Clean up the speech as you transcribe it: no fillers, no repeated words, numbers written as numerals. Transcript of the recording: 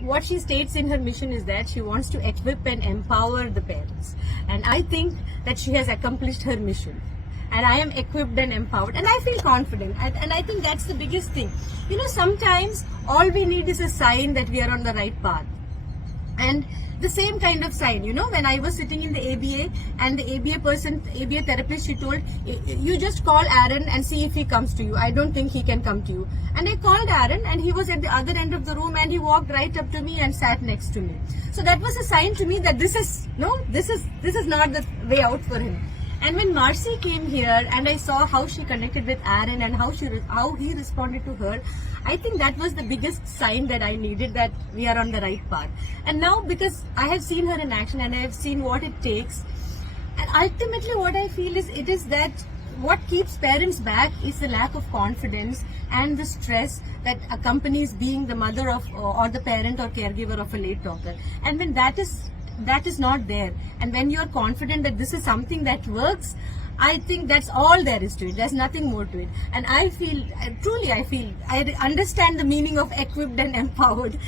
what she states in her mission is that she wants to equip and empower the parents. And I think that she has accomplished her mission. And I am equipped and empowered. And I feel confident. And I think that's the biggest thing. You know, sometimes all we need is a sign that we are on the right path. And the same kind of sign, you know, when I was sitting in the ABA and the ABA therapist, she told, you just call Aaron and see if he comes to you. I don't think he can come to you. And I called Aaron and he was at the other end of the room and he walked right up to me and sat next to me. So that was a sign to me that this is not the way out for him. And when Marci came here and I saw how she connected with Aaron and how he responded to her, I think that was the biggest sign that I needed, that we are on the right path. And now, because I have seen her in action and I have seen what it takes, and ultimately what I feel is it is that what keeps parents back is the lack of confidence and the stress that accompanies being the mother of or the parent or caregiver of a late talker. And when that is not there, and when you are confident that this is something that works, I think that's all there is to it. There's nothing more to it. And I feel, truly I understand the meaning of equipped and empowered.